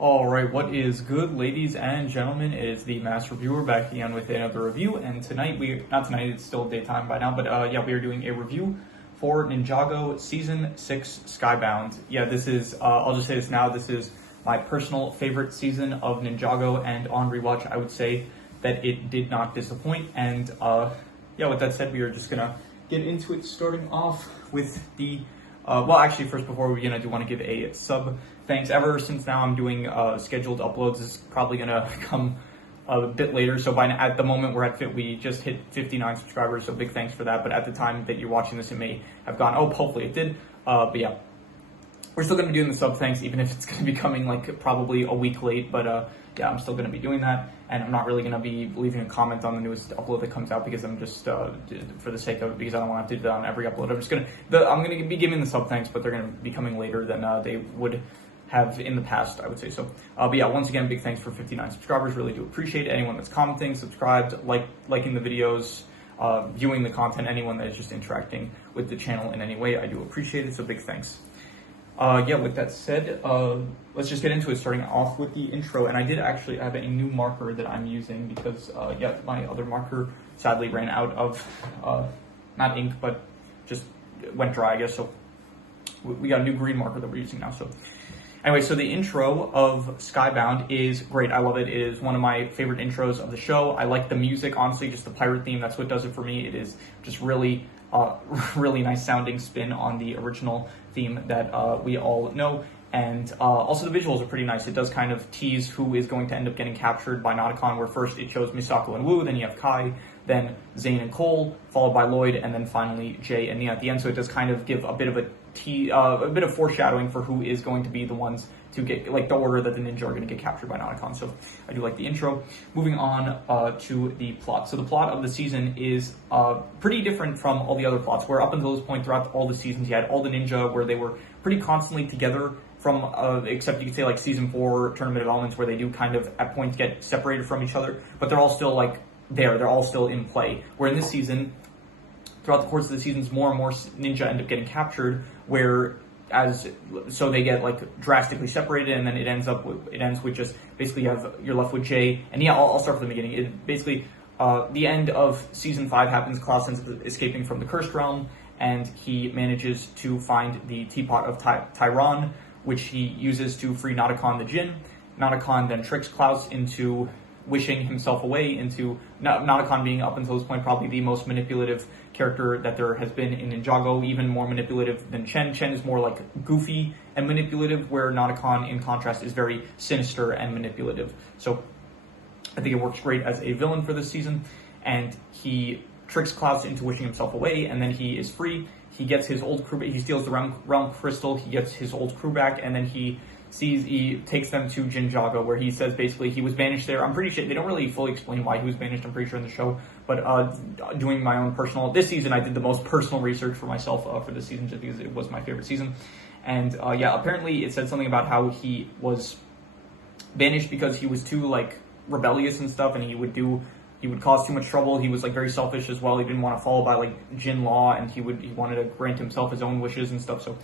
Alright, what is good, ladies and gentlemen? It is the Master Reviewer back again with another review, and tonight not tonight, it's still daytime by now, but yeah, we are doing a review for Ninjago Season 6 Skybound. Yeah, this is, I'll just say this now, this is my personal favorite season of Ninjago, and on rewatch, I would say that it did not disappoint, and yeah, with that said, we are just gonna get into it, starting off with the well, actually, first, before we begin, I do want to give a sub thanks. Ever since now I'm doing scheduled uploads, is probably going to come a bit later. So at the moment we just hit 59 subscribers, so big thanks for that. But at the time that you're watching this, it may have gone, oh, hopefully it did. But yeah, we're still going to be doing the sub thanks, even if it's going to be coming like probably a week late. But yeah, I'm still going to be doing that. And I'm not really going to be leaving a comment on the newest upload that comes out because I'm just, for the sake of it, because I don't want to have to do that on every upload. I'm going to be giving the sub thanks, but they're going to be coming later than they would have in the past, I would say. So, but yeah, once again, big thanks for 59 subscribers. Really do appreciate it. Anyone that's commenting, subscribed, liking the videos, viewing the content, anyone that is just interacting with the channel in any way, I do appreciate it. So big thanks. Yeah, with that said, let's just get into it, starting off with the intro. And I did actually have a new marker that I'm using because, yeah, my other marker sadly ran out of, not ink, but just went dry, I guess. So we got a new green marker that we're using now. So anyway, so the intro of Skybound is great. I love it. It is one of my favorite intros of the show. I like the music, honestly, just the pirate theme. That's what does it for me. It is just really nice sounding spin on the original theme that we all know, and also the visuals are pretty nice. It does kind of tease who is going to end up getting captured by Nauticon, where first it shows Misako and Wu, then you have Kai, then Zane and Cole, followed by Lloyd, and then finally Jay and Nia at the end. So it does kind of give a bit of a bit of foreshadowing for who is going to be the ones to get, like, the order that the ninja are going to get captured by Nauticon. So I do like the intro. Moving on to the plot. So the plot of the season is pretty different from all the other plots, where up until this point throughout all the seasons you had all the ninja where they were pretty constantly together from, except you could say like season 4 Tournament of Elements, where they do kind of at points get separated from each other, but they're all still like there, they're all still in play. Where in this season, throughout the course of the seasons, more and more ninja end up getting captured, so they get like drastically separated, and then it ends with just basically you're left with Jay. And yeah, I'll start from the beginning. It basically, the end of season 5 happens. Klaus ends up escaping from the Cursed Realm, and he manages to find the Teapot of Tyron, which he uses to free Nauticon the Djinn. Nauticon then tricks Klaus into wishing himself away, into Nauticon being, up until this point, probably the most manipulative character that there has been in Ninjago, even more manipulative than Chen. Chen is more like goofy and manipulative, where Nauticon, in contrast, is very sinister and manipulative. So I think it works great as a villain for this season, and he tricks Klaus into wishing himself away, and then he is free. He gets his old crew, he steals the realm crystal, he gets his old crew back, and then he takes them to Ninjago, where he says basically he was banished there. I'm pretty sure they don't really fully explain why he was banished, I'm pretty sure, in the show, but doing my own personal, this season I did the most personal research for myself for this season, just because it was my favorite season. And yeah, apparently it said something about how he was banished because he was too like rebellious and stuff, and he would cause too much trouble. He was like very selfish as well. He didn't want to follow by like Jin law, and he wanted to grant himself his own wishes and stuff. So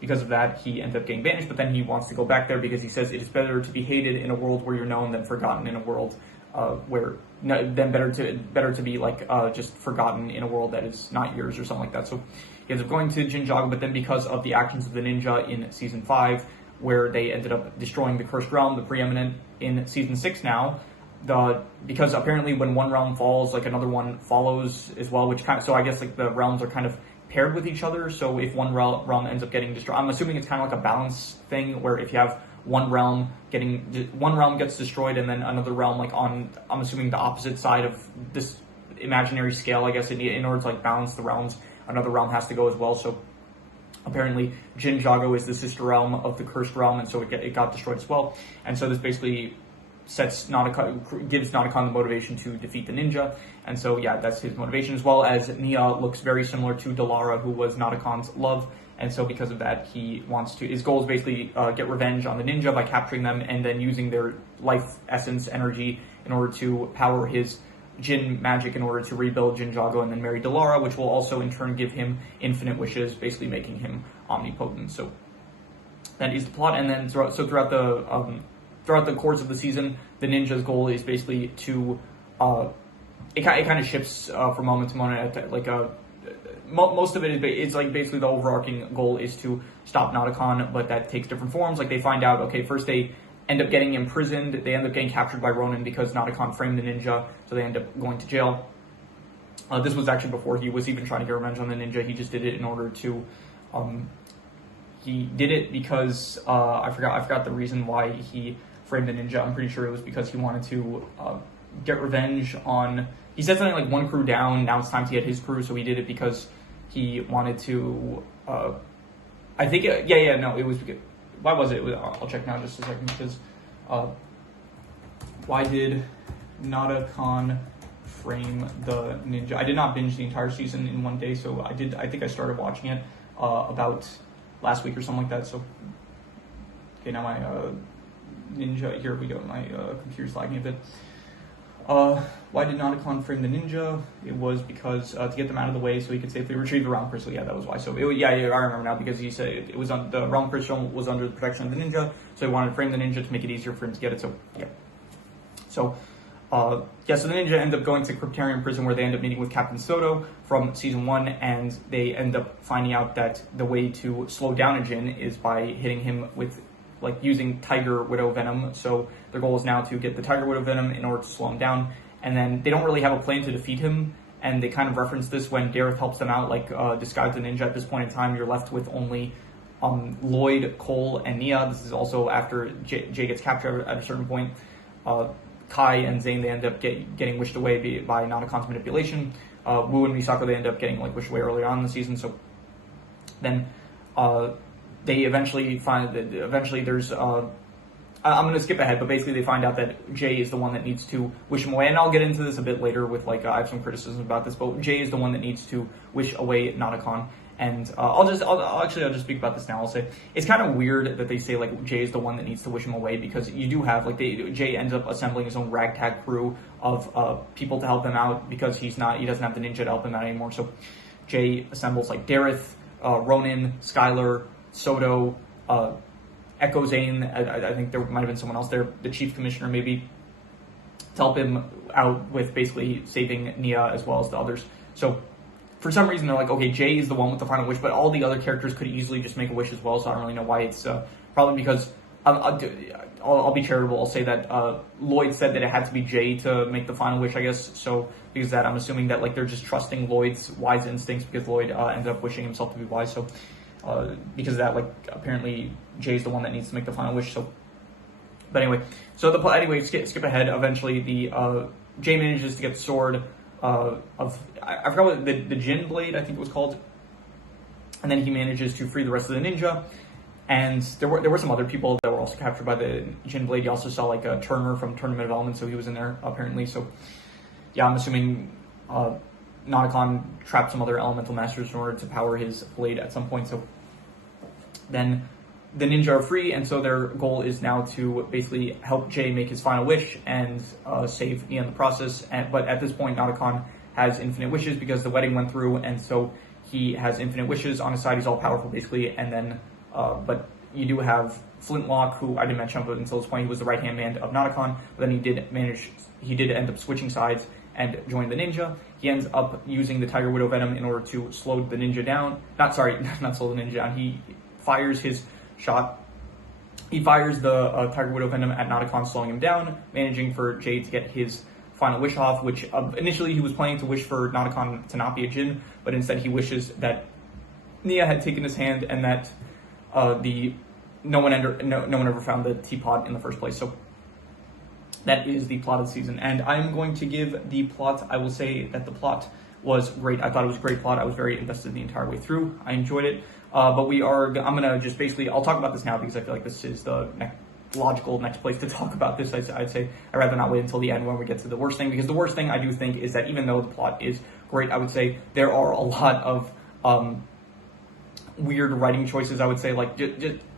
because of that, he ended up getting banished, but then he wants to go back there because he says it is better to be hated in a world where you're known than forgotten in a world better to be like just forgotten in a world that is not yours, or something like that. So he ends up going to Ninjago, but then because of the actions of the ninja in season 5, where they ended up destroying the Cursed Realm, the preeminent in season 6 now, because apparently when one realm falls, like another one follows as well, so I guess like the realms are kind of paired with each other. So if one realm ends up getting destroyed, I'm assuming it's kind of like a balance thing, where if you have one realm gets destroyed, and then another realm, like I'm assuming the opposite side of this imaginary scale, I guess, in order to like balance the realms, another realm has to go as well. So apparently Ninjago is the sister realm of the Cursed Realm, and so it got destroyed as well. And so this basically gives Nauticon the motivation to defeat the ninja. And so yeah, that's his motivation, as well as Nia looks very similar to Dalara, who was Nauticon's love. And so because of that, his goal is basically get revenge on the ninja by capturing them, and then using their life essence energy in order to power his Jin magic in order to rebuild Ninjago and then marry Dalara, which will also in turn give him infinite wishes, basically making him omnipotent. So that is the plot. And then throughout the throughout the course of the season, the ninja's goal is basically to it kind of shifts from moment to moment. Like most of it is it's like basically the overarching goal is to stop Notakon, but that takes different forms. Like they find out, okay, first they end up getting imprisoned. They end up getting captured by Ronin because Notakon framed the ninja, so they end up going to jail. This was actually before he was even trying to get revenge on the ninja. He just did it in order to, he did it because I forgot the reason why he framed the ninja. I'm pretty sure it was because he wanted to get revenge on. He said something like one crew down. Now it's time to get his crew. So he did it because he wanted to. I think no, it was because. Why was it? I'll check now just a second because why did Notakon frame the ninja? I did not binge the entire season in one day, so I think I started watching it about last week or something like that. So okay, now my ninja. Here we go. My computer's lagging a bit. Why did Notakon frame the ninja? It was because to get them out of the way so he could safely retrieve the realm crystal. Yeah, that was why. So I remember now because he said it was on the realm crystal was under the protection of the ninja, so he wanted to frame the ninja to make it easier for him to get it. So yeah. So so the ninja end up going to Cryptarian prison where they end up meeting with Captain Soto from season 1, and they end up finding out that the way to slow down a Jin is by hitting him with using Tiger Widow venom. So their goal is now to get the Tiger Widow venom in order to slow him down. And then they don't really have a plan to defeat him. And they kind of reference this when Dareth helps them out, disguise the ninja. At this point in time, you're left with only Lloyd, Cole, and Nia. This is also after Jay gets captured at a certain point. Kai and Zane, they end up getting wished away by Notakon's manipulation. Wu and Misako, they end up getting wished away earlier on in the season. So then they eventually find that there's I'm going to skip ahead, but basically they find out that Jay is the one that needs to wish him away, and I'll get into this a bit later with I have some criticism about this, but Jay is the one that needs to wish away Notakon, and I'll just speak about this now. I'll say it's kind of weird that they say Jay is the one that needs to wish him away, because you do have Jay ends up assembling his own ragtag crew of people to help him out because he doesn't have the ninja to help him out anymore. So Jay assembles Dareth, Ronin, Skylar, Soto, Echo Zane, I think there might have been someone else there, the chief commissioner maybe, to help him out with basically saving Nia as well as the others. So for some reason they're okay, Jay is the one with the final wish, but all the other characters could easily just make a wish as well, so I don't really know why. It's probably because, I'll be charitable, I'll say that Lloyd said that it had to be Jay to make the final wish, I guess, so because of that I'm assuming that they're just trusting Lloyd's wise instincts, because Lloyd ended up wishing himself to be wise, so because of that, apparently Jay's the one that needs to make the final wish. So, but anyway, so skip ahead. Eventually, Jay manages to get the sword of I forgot what the Jin blade, I think it was called, and then he manages to free the rest of the ninja. And there were some other people that were also captured by the Jin blade. You also saw Turner from Tournament of Elements, so he was in there apparently. So yeah, I'm assuming Notakon trapped some other elemental masters in order to power his blade at some point. So then the ninja are free, and so their goal is now to basically help Jay make his final wish and save Nia in the process. But at this point, Notakon has infinite wishes because the wedding went through, and so he has infinite wishes on his side. He's all powerful basically. And then, but you do have Flintlock, who I didn't mention up until this point. He was the right-hand man of Notakon, but then he did end up switching sides and join the ninja. He ends up using the Tiger Widow venom in order to slow the ninja down. Not slow the ninja down. He fires his shot. He fires the Tiger Widow venom at Notakon, slowing him down, managing for Jay to get his final wish off, which initially he was planning to wish for Notakon to not be a Jin, but instead he wishes that Nia had taken his hand and that no one ever found the teapot in the first place. So that is the plot of the season, and I'm going to give the plot. I will say that the plot was great. I thought it was a great plot. I was very invested the entire way through. I enjoyed it. But I'm gonna just basically, I'll talk about this now because I feel like this is the logical next place to talk about this. I'd say I'd rather not wait until the end when we get to the worst thing, because the worst thing I do think is that even though the plot is great, I would say there are a lot of weird writing choices. I would say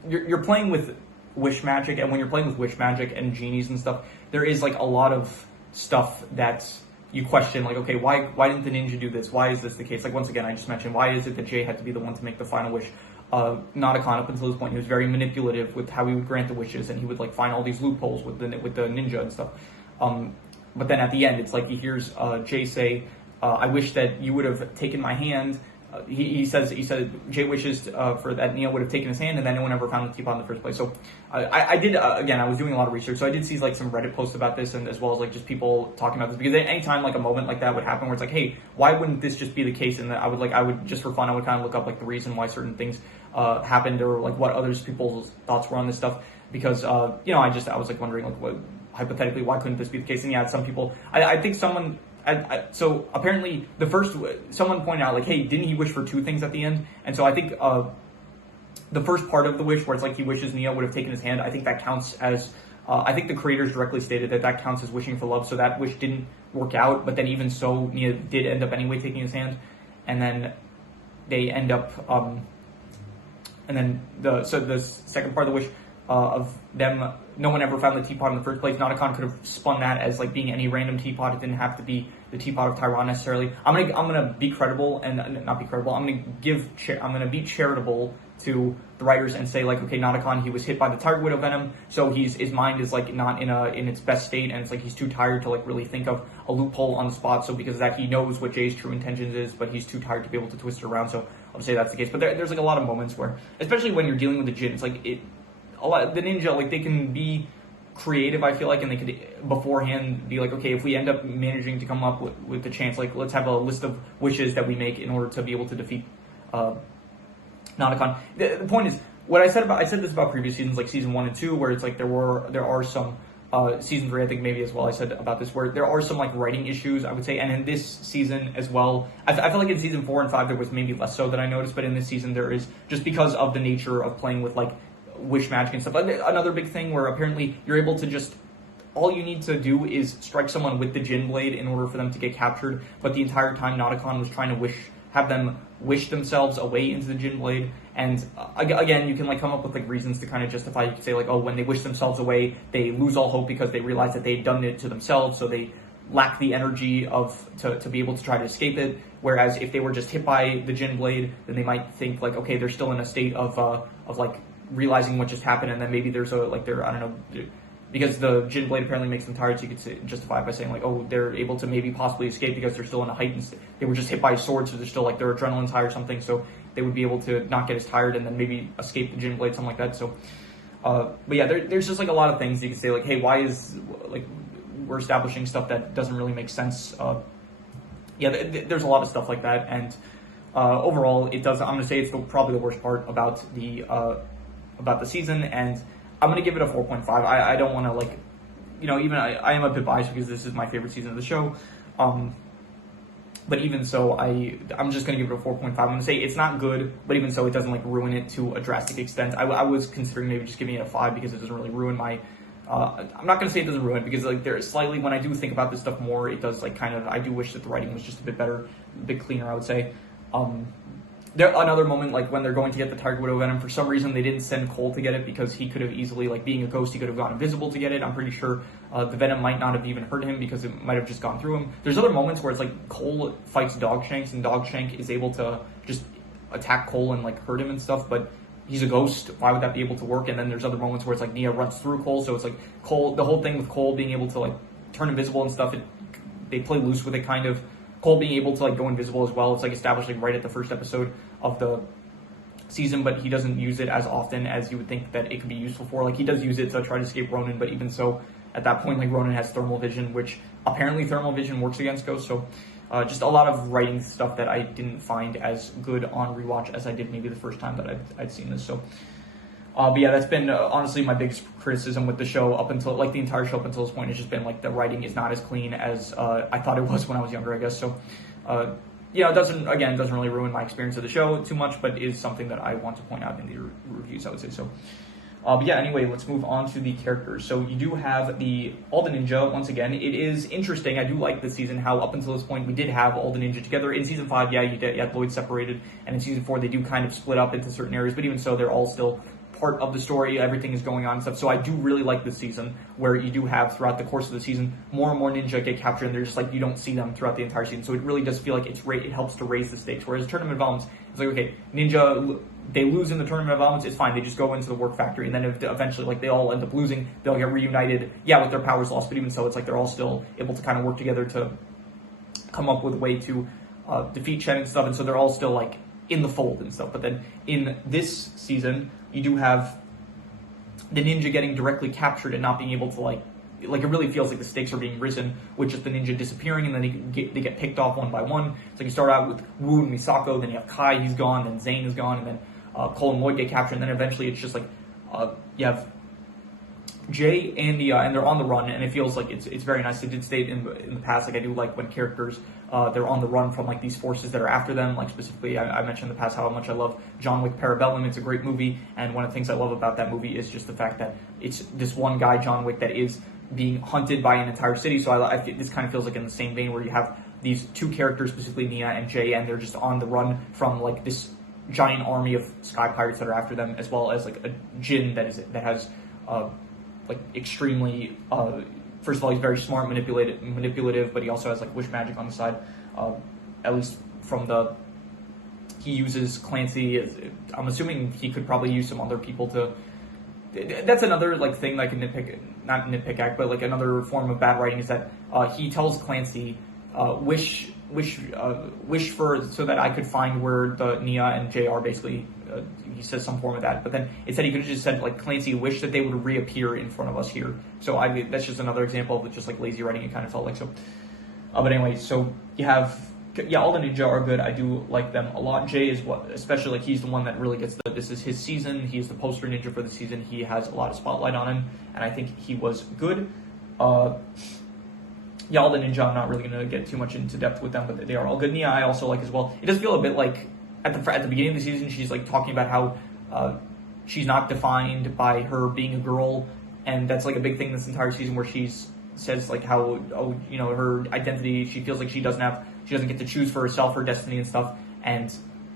you're playing with wish magic, and when you're playing with wish magic and genies and stuff, there is a lot of stuff that you question, okay, why didn't the ninja do this? Why is this the case? Once again, I just mentioned, why is it that Jay had to be the one to make the final wish? Notakon up until this point. He was very manipulative with how he would grant the wishes, and he would like find all these loopholes with the ninja and stuff. But then at the end, it's like he hears Jay say, "I wish that you would have taken my hand." He said Jay wishes for that Nia would have taken his hand, and then no one ever found the teapot in the first place. So I did again. I was doing a lot of research, so I did see like some Reddit posts about this, and as well as like just people talking about this, because anytime like a moment like that would happen, where it's like, hey, why wouldn't this just be the case? And I would just for fun, I would kind of look up like the reason why certain things happened, or like what others people's thoughts were on this stuff, because I was like wondering like what hypothetically why couldn't this be the case? And yeah, some people, I think someone. So apparently someone pointed out like, hey, didn't he wish for two things at the end? And so I think the first part of the wish, where it's like he wishes Nia would have taken his hand, I think that counts as I think the creators directly stated that counts as wishing for love. So that wish didn't work out, but then even so, Nia did end up anyway taking his hand, and then they end up and then the second part of the wish of them, no one ever found the teapot in the first place. Notakon could have spun that as like being any random teapot. It didn't have to be the teapot of Tyron necessarily. I'm gonna be credible and not be credible. I'm gonna be charitable to the writers and say like, okay, Notakon, he was hit by the Tiger Widow venom, so his mind is like not in its best state, and it's like he's too tired to like really think of a loophole on the spot. So because of that, he knows what Jay's true intentions is, but he's too tired to be able to twist it around. So I'll say that's the case. But there's like a lot of moments where, especially when you're dealing with the Jin, it's like the ninja, like they can be creative, I feel like, and they could beforehand be like, okay, if we end up managing to come up with the chance, like let's have a list of wishes that we make in order to be able to defeat Notakon. The point is, I said this about previous seasons, like season 1 and 2, where it's like there are some season 3, I think maybe as well, I said about this, where there are some like writing issues, I would say, and in this season as well, I feel like in season 4 and 5 there was maybe less so that I noticed, but in this season there is, just because of the nature of playing with like wish magic and stuff. Another big thing where apparently you're able to just, all you need to do is strike someone with the Jin blade in order for them to get captured, but the entire time Notakon was trying to have them wish themselves away into the Jin blade. And again, you can like come up with like reasons to kind of justify. You could say like, oh, when they wish themselves away, they lose all hope because they realize that they've done it to themselves, so they lack the energy to be able to try to escape it. Whereas if they were just hit by the Jin blade, then they might think like, okay, they're still in a state of like realizing what just happened, and then maybe there's I don't know, because the Jin blade apparently makes them tired, so you could justify it by saying like, oh, they're able to maybe possibly escape because they're still in a heightened state. They were just hit by a sword, so they're still like their adrenaline's high or something, so they would be able to not get as tired and then maybe escape the Jin blade, something like that. So but yeah, there's just like a lot of things you could say like, hey, why is like we're establishing stuff that doesn't really make sense. There's a lot of stuff like that, and overall it does. I'm gonna say it's probably the worst part about the season, and I'm going to give it a 4.5. I don't want to like, even I am a bit biased because this is my favorite season of the show. But even so, I'm just going to give it a 4.5. I'm going to say it's not good, but even so, it doesn't like ruin it to a drastic extent. I was considering maybe just giving it a 5 because it doesn't really ruin my, I'm not going to say it doesn't ruin it because like there is slightly, when I do think about this stuff more, it does like kind of, I do wish that the writing was just a bit better, a bit cleaner, I would say. Another moment, like when they're going to get the Tiger Widow venom, for some reason they didn't send Cole to get it because he could have easily, like being a ghost, he could have gone invisible to get it. I'm pretty sure the venom might not have even hurt him because it might have just gone through him. There's other moments where it's like Cole fights Dogshanks and Dogshank is able to just attack Cole and like hurt him and stuff, but he's a ghost. Why would that be able to work? And then there's other moments where it's like Nia runs through Cole, so it's like Cole, the whole thing with Cole being able to like turn invisible and stuff, they play loose with it kind of. Cole being able to like go invisible as well, it's like established like right at the first episode of the season, but he doesn't use it as often as you would think that it could be useful for. Like he does use it to try to escape Ronan, but even so, at that point, like Ronan has thermal vision, which apparently thermal vision works against ghosts. So just a lot of writing stuff that I didn't find as good on rewatch as I did maybe the first time that I'd seen this. So but yeah, that's been honestly my biggest criticism with the show up until like the entire show up until this point. It's just been like the writing is not as clean as I thought it was when I was younger, I guess. So it doesn't really ruin my experience of the show too much, but is something that I want to point out in the reviews, I would say. So but yeah, anyway, let's move on to the characters. So you do have all the ninja. Once again, it is interesting. I do like this season how up until this point we did have all the ninja together. In season 5, you had Lloyd separated, and in season 4 they do kind of split up into certain areas, but even so, they're all still part of the story. Everything is going on and stuff. So I do really like this season, where you do have throughout the course of the season more and more ninja get captured, and they're just like you don't see them throughout the entire season. So it really does feel like it helps to raise the stakes. Whereas tournament of elements, it's like, okay, ninja, they lose in the tournament of elements, it's fine. They just go into the work factory, and then eventually, like, they all end up losing. They'll get reunited, with their powers lost, but even so, it's like they're all still able to kind of work together to come up with a way to defeat Shen and stuff, and so they're all still, like, in the fold and stuff. But then in this season, you do have the ninja getting directly captured and not being able to, like it really feels like the stakes are being risen with just the ninja disappearing, and then they get picked off one by one. So you start out with Wu and Misako, then you have Kai, he's gone, then Zane is gone, and then Cole and Lloyd get captured, and then eventually it's just like you have Jay and they're on the run, and it feels like it's very nice. They did state in the past, like, I do like when characters they're on the run from, like, these forces that are after them. Like, specifically, I mentioned in the past how much I love John Wick Parabellum. It's a great movie, and one of the things I love about that movie is just the fact that it's this one guy, John Wick, that is being hunted by an entire city. So this kind of feels like in the same vein, where you have these two characters, specifically Nia and Jay, and they're just on the run from, like, this giant army of sky pirates that are after them, as well as, like, a Jin that has like, extremely first of all, he's very smart, manipulative, but he also has, like, wish magic on the side. At least from he uses Clancy. I'm assuming he could probably use some other people to. That's another, like, thing that I can not nitpick at, but, like, another form of bad writing is that he tells Clancy, wish for, so that I could find where the Nia and Jay are, basically. He says some form of that, but then it said he could have just said, like, Clancy wished that they would reappear in front of us here. So that's just another example of just, like, lazy writing. It kind of felt like so. But anyway, so you have, all the ninja are good. I do like them a lot. Jay is especially, like, he's the one that really gets this is his season. He's the poster ninja for the season. He has a lot of spotlight on him, and I think he was good. All the ninja, I'm not really going to get too much into depth with them, but they are all good. Nia, I also like as well. It does feel a bit like, at the beginning of the season, she's, like, talking about how she's not defined by her being a girl, and that's, like, a big thing this entire season, where says, like, how, her identity, she feels like she doesn't get to choose for herself her destiny and stuff, and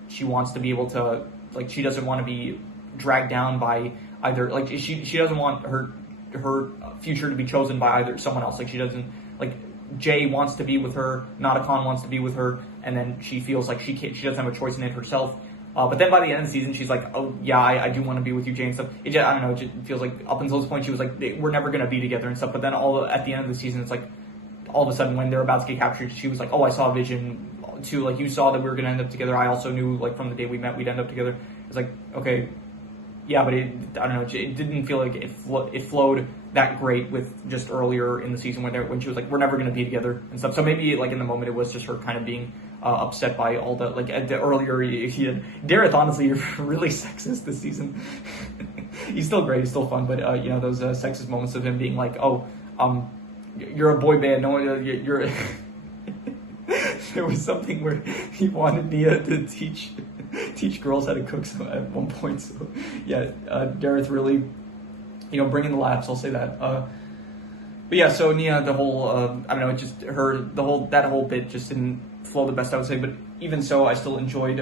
she wants to be able to, like, she doesn't want to be dragged down by either, like, she doesn't want her future to be chosen by either someone else. Like, she doesn't, like, Jay wants to be with her, Natakan wants to be with her, and then she feels like she doesn't have a choice in it herself. But then by the end of the season, she's like, oh, yeah, I do want to be with you, Jay, and stuff. I don't know, it just feels like up until this point, she was like, we're never going to be together and stuff. But then at the end of the season, it's like, all of a sudden, when they're about to get captured, she was like, oh, I saw a vision too. Like, you saw that we were going to end up together. I also knew, like, from the day we met, we'd end up together. It's like, okay, yeah, but I don't know, it didn't feel like it flowed that great with just earlier in the season when she was like, we're never going to be together and stuff. So maybe, like, in the moment, it was just her kind of being upset by all the, like, the earlier, Dareth, honestly, you're really sexist this season. He's still great, he's still fun, but, those sexist moments of him being like, oh, you're a boy band, no one, you're, there was something where he wanted Nia to teach girls how to cook at one point, so, yeah, Dareth really, bringing the laughs, I'll say that. But yeah, so Nia, the whole, that whole bit just didn't flow the best, I would say, but even so, I still enjoyed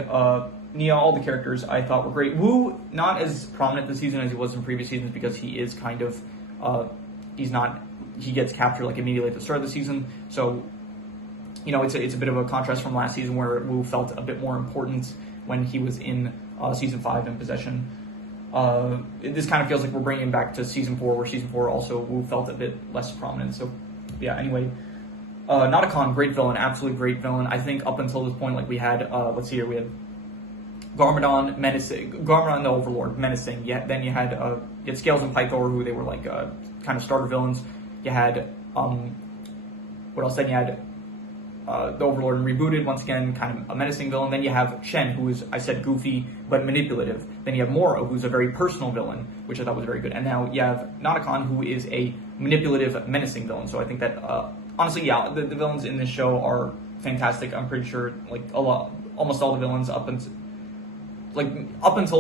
Nia. All the characters I thought were great. Wu, not as prominent this season as he was in previous seasons, because he is kind of, he gets captured, like, immediately at the start of the season, so, it's a bit of a contrast from last season, where Wu felt a bit more important when he was in season 5 in possession. This kind of feels like we're bringing him back to season 4, where season 4 also Wu felt a bit less prominent. So, yeah, anyway. Natakan, great villain, absolutely great villain. I think up until this point, like, we had, we had Garmadon, menacing, Garmadon the Overlord, menacing. Yeah, then you had Scales and Pythor, who they were, like, kind of starter villains. You had, what else? Then you had the Overlord Rebooted, once again, kind of a menacing villain. Then you have Shen, who is, I said, goofy, but manipulative. Then you have Moro, who's a very personal villain, which I thought was very good. And now you have Natakan, who is a manipulative, menacing villain. So I think that, honestly, yeah, the villains in this show are fantastic. I'm pretty sure, like, almost all the villains up until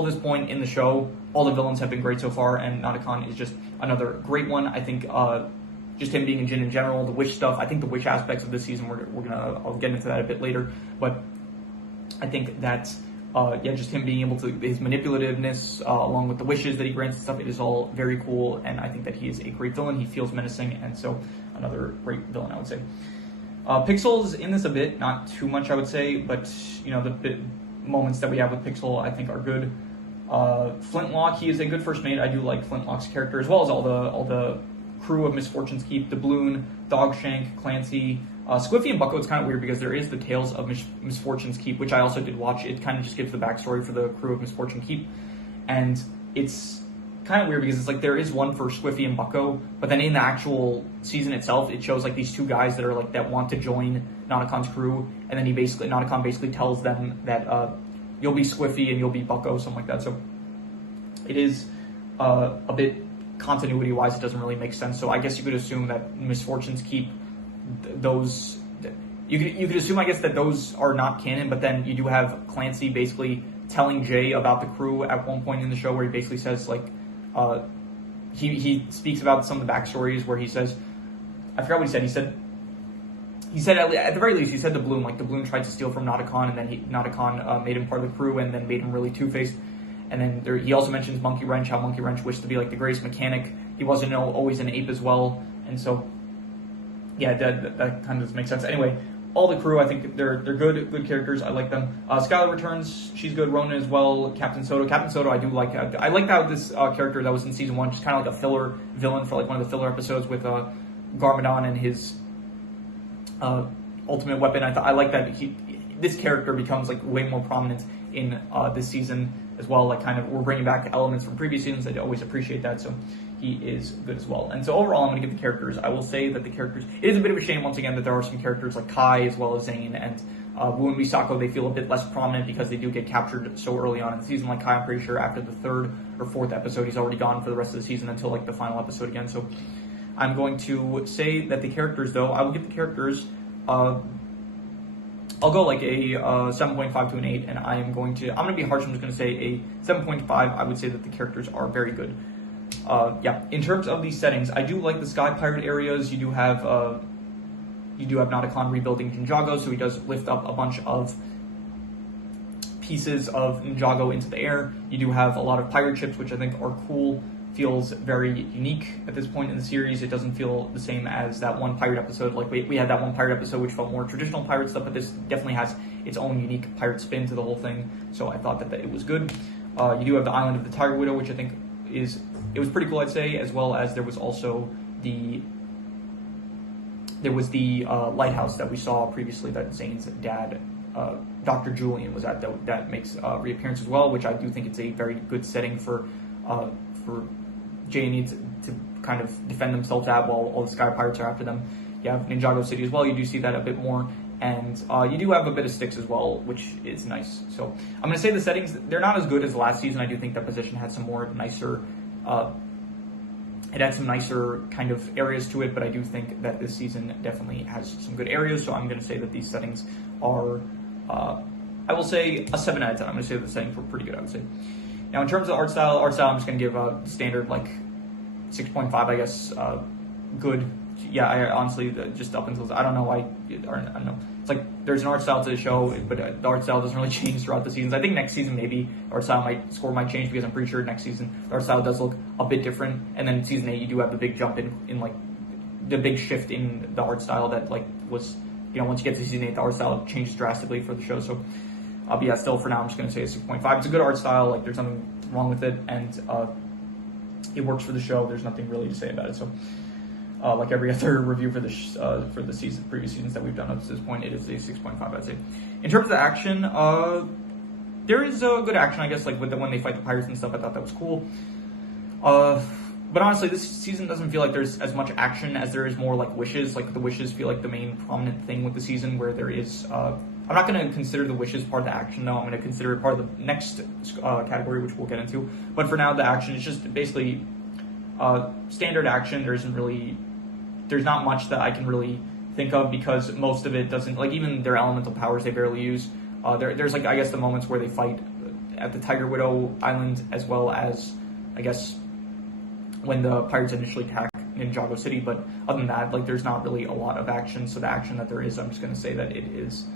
this point in the show, all the villains have been great so far, and Natakan is just another great one. I think, just him being a Jin in general, the witch stuff. I think the witch aspects of this season, I'll get into that a bit later, but I think that just him being able to, his manipulativeness, along with the wishes that he grants and stuff, it is all very cool, and I think that he is a great villain. He feels menacing, and so another great villain, I would say. Pixel's in this a bit, not too much, I would say, but, the moments that we have with Pixel, I think, are good. Flintlock, he is a good first mate. I do like Flintlock's character, as well as all the crew of Misfortune's Keep, Doubloon, Dogshank, Clancy, Squiffy and Bucko. It's kind of weird because there is the Tales of Misfortune's Keep, which I also did watch. It kind of just gives the backstory for the crew of Misfortune Keep, and it's kind of weird because it's like there is one for Squiffy and Bucko, but then in the actual season itself, it shows like these two guys that are like that want to join Nonacon's crew, and then Nonacon basically tells them that you'll be Squiffy and you'll be Bucko, something like that. So it is a bit continuity-wise, it doesn't really make sense. So I guess you could assume that Misfortunes Keep those. You could assume, I guess, that those are not canon, but then you do have Clancy basically telling Jay about the crew at one point in the show, where he basically says like. He speaks about some of the backstories where he says, I forgot what he said. He said at the very least, he said Doubloon, like Doubloon tried to steal from Notacon, and then Notacon made him part of the crew, and then made him really two-faced. And then he also mentions Monkey Wrench, how Monkey Wrench wished to be like the greatest mechanic. He wasn't always an ape as well, and so yeah, that kind of makes sense. Anyway, all the crew, I think they're good characters. I like them. Skylar returns. She's good. Ronan as well. Captain Soto, I do like. I like how this character that was in season 1, just kind of like a filler villain for like one of the filler episodes with Garmadon and his ultimate weapon. I like that this character becomes like way more prominent in this season as well. Like kind of we're bringing back elements from previous seasons. I always appreciate that. So he is good as well. And so overall, I'm going to give the characters. I will say that the characters. It is a bit of a shame once again that there are some characters like Kai as well as Zane and Wu and Misako. They feel a bit less prominent because they do get captured so early on in the season. Like Kai, I'm pretty sure after the 3rd or 4th episode, he's already gone for the rest of the season until like the final episode again. So I'm going to say that the characters, though, I will give the characters. I'll go like a 7.5 to an 8, and I'm going to be harsh. I'm just going to say a 7.5. I would say that the characters are very good. In terms of these settings, I do like the Sky Pirate areas. You do have Notacon rebuilding Ninjago, so he does lift up a bunch of pieces of Ninjago into the air. You do have a lot of pirate ships, which I think are cool. Feels very unique at this point in the series. It doesn't feel the same as that one pirate episode. Like we had that one pirate episode which felt more traditional pirate stuff, but this definitely has its own unique pirate spin to the whole thing. So I thought that it was good. You do have the Island of the Tiger Widow, which I think it was pretty cool, I'd say, as well as there was also the lighthouse that we saw previously that Zane's dad, Dr. Julian, was at. That makes a reappearance as well, which I do think it's a very good setting for Jay needs to kind of defend themselves at while all the Sky Pirates are after them. You have Ninjago City as well. You do see that a bit more. And you do have a bit of Styx as well, which is nice. So I'm going to say the settings, they're not as good as last season. I do think that position had some more nicer, it had some nicer kind of areas to it, but I do think that this season definitely has some good areas. So I'm going to say that these settings are, I will say a 7 out of 10. I'm going to say that the settings were pretty good, I would say. Now, in terms of art style, I'm just going to give a standard, like, 6.5, I guess, good. Yeah, I honestly, just up until, I don't know. It's like, there's an art style to the show, but the art style doesn't really change throughout the seasons. I think next season, maybe, the art style might change, because I'm pretty sure next season, the art style does look a bit different. And then in season 8, you do have the big jump in like, the big shift in the art style that, like, was, once you get to season 8, the art style changes drastically for the show. So, but yeah, still for now, I'm just going to say a 6.5. It's a good art style. Like, there's nothing wrong with it, and it works for the show. There's nothing really to say about it. So, like every other review for the previous seasons that we've done up to this point, it is a 6.5, I'd say. In terms of the action, there is good action, I guess. Like when they fight the pirates and stuff, I thought that was cool. But honestly, this season doesn't feel like there's as much action as there is more like wishes. Like the wishes feel like the main prominent thing with the season, where there is. I'm not going to consider the wishes part of the action, though. I'm going to consider it part of the next category, which we'll get into. But for now, the action is just basically standard action. There's not much that I can really think of, because most of it doesn't, like, even their elemental powers they barely use. There's like, I guess, the moments where they fight at the Tiger Widow Island, as well as, I guess, when the pirates initially attack Ninjago City. But other than that, like, there's not really a lot of action. So the action that there is, I'm just going to say that it is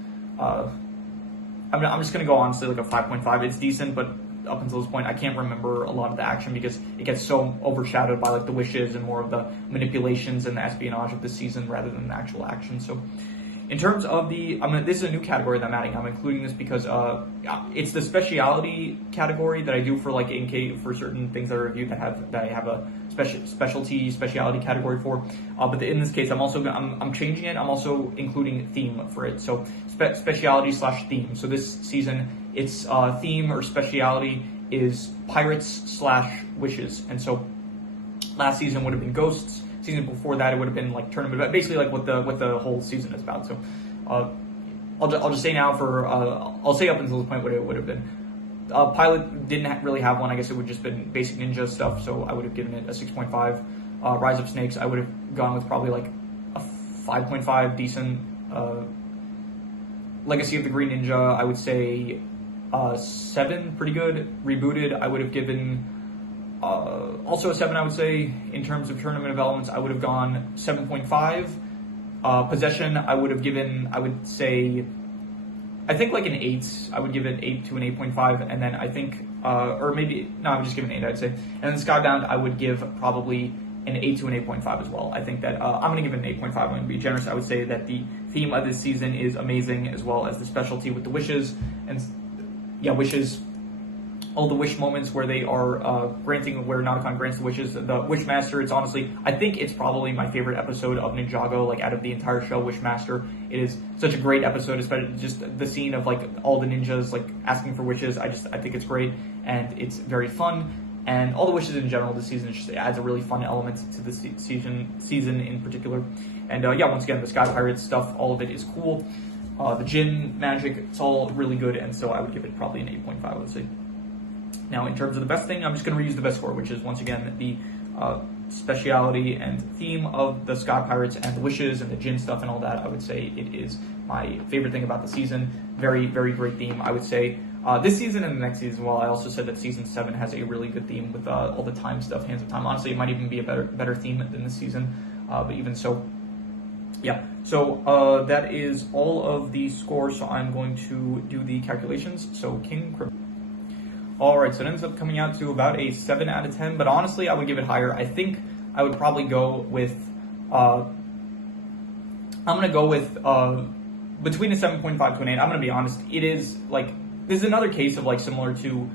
I'm just gonna go honestly like a 5.5. It's decent, but up until this point, I can't remember a lot of the action because it gets so overshadowed by like the wishes and more of the manipulations and the espionage of the season rather than the actual action. So, in terms of this is a new category that I'm adding. I'm including this because it's the speciality category that I do for like for certain things that I review that I have a specialty category for. But in this case, I'm changing it. I'm also including theme for it. So speciality / theme. So this season, its theme or speciality is pirates / wishes. And so last season would have been ghosts. Season before that, it would have been like tournament, but basically like what the whole season is about. So I'll just say now I'll say up until this point what it would have been. Pilot didn't really have one. I guess it would just been basic ninja stuff. So I would have given it a 6.5. Rise of Snakes, I would have gone with probably like a 5.5, decent. Legacy of the Green Ninja, I would say 7, pretty good. Rebooted, I would have given also a 7, I would say. In terms of tournament of elements, I would have gone 7.5. Possession, I would say, I think like an 8. I would give it 8 to an 8.5, and then I think, or maybe, no, I would just give it an 8, I'd say. And then Skybound, I would give probably an 8 to an 8.5 as well. I think that I'm going to give it an 8.5. I'm going to be generous. I would say that the theme of this season is amazing, as well as the specialty with the wishes. And yeah, wishes, all the wish moments where they are granting, where Nauticon grants the wishes. The Wishmaster, it's honestly, I think it's probably my favorite episode of Ninjago, like out of the entire show, Wishmaster. It is such a great episode, especially just the scene of like all the ninjas like asking for wishes. I think it's great, and it's very fun. And all the wishes in general this season just adds a really fun element to the season in particular. And yeah, once again, the Sky Pirates stuff, all of it is cool. The Jinn magic, it's all really good, and so I would give it probably an 8.5, I would say. Now, in terms of the best thing, I'm just going to reuse the best score, which is, once again, the speciality and theme of the Sky Pirates and the wishes and the Jinn stuff and all that. I would say it is my favorite thing about the season. Very, very great theme, I would say. This season and the next season, well, I also said that Season 7 has a really good theme with all the time stuff, Hands of Time. Honestly, it might even be a better theme than this season, but even so, yeah. So that is all of the scores, so I'm going to do the calculations. So King Crimson. Alright, so it ends up coming out to about a 7 out of 10, but honestly, I would give it higher. I think I would probably go with, I'm going to go with between a 7.5 to an 8. I'm going to be honest, it is, like, this is another case of, like, similar to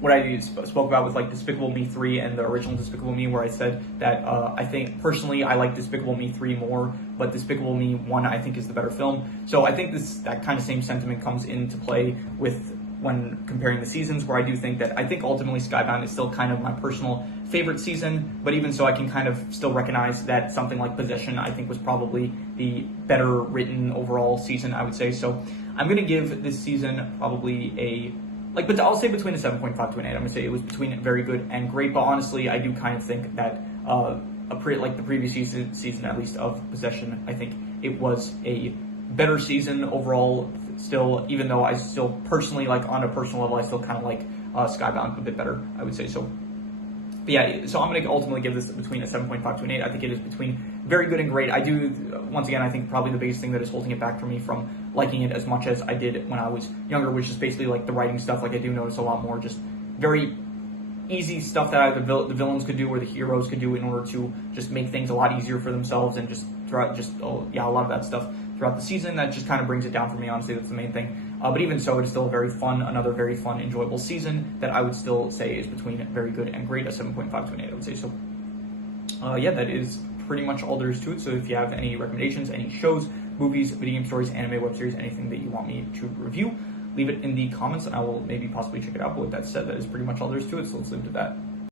what I spoke about with, like, Despicable Me 3 and the original Despicable Me, where I said that I think, personally, I like Despicable Me 3 more, but Despicable Me 1, I think, is the better film. So I think that kind of same sentiment comes into play when comparing the seasons, where I think ultimately Skybound is still kind of my personal favorite season, but even so, I can kind of still recognize that something like Possession, I think, was probably the better written overall season, I would say. So I'm going to give this season probably but I'll say between a 7.5 to an 8. I'm going to say it was between very good and great, but honestly, I do kind of think that like the previous season, at least, of Possession, I think it was a better season overall still, even though I still personally, like, on a personal level, I still kind of like Skybound a bit better, I would say. So, but yeah, so I'm going to ultimately give this between a 7.5 to an 8. I think it is between very good and great. I do, once again, I think probably the biggest thing that is holding it back for me from liking it as much as I did when I was younger, which is basically like the writing stuff. Like, I do notice a lot more just very easy stuff that either the villains could do or the heroes could do in order to just make things a lot easier for themselves, and just throughout a lot of that stuff throughout the season, that just kind of brings it down for me. Honestly, that's the main thing. But even so, it's still another very fun, enjoyable season that I would still say is between very good and great, a 7.5 to an 8, I would say. So, yeah, that is pretty much all there is to it. So if you have any recommendations, any shows, movies, video game stories, anime, web series, anything that you want me to review, leave it in the comments and I will maybe possibly check it out. But with that said, that is pretty much all there is to it. So let's leave it at that.